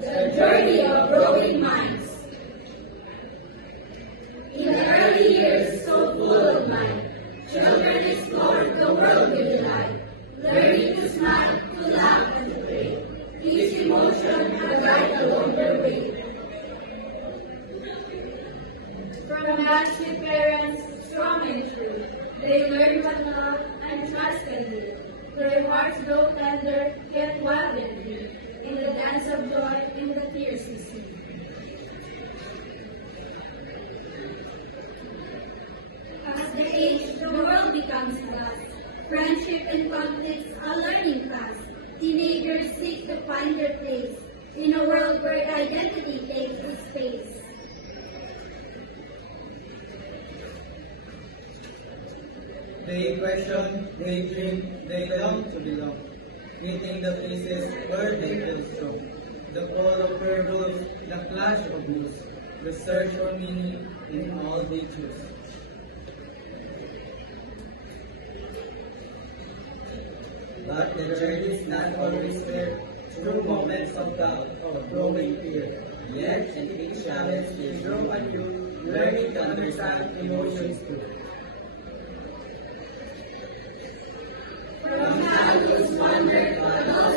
The journey of growing minds. In the early years so full of mind, children explore the world with delight, learning to smile, to laugh, and to play. Each emotion a guide along their way. From matched parents, strong and true, they learn what love and trust can do. Their hearts grow tender, yet wild and free, in the dance of joy, in the tears we see. As they age, the world becomes vast. Friendship and conflicts are learning fast. Teenagers seek to find their place in a world where identity takes its space. They question, they dream, they long to belong, meeting the places where they feel strong. The call of verbals, the clash of blues, the search for meaning in all they choose. But the journey is not always fair, through moments of doubt or growing fear. Yet, in each challenge they grow anew, learning to understand emotions too. From childhood's wonder, adults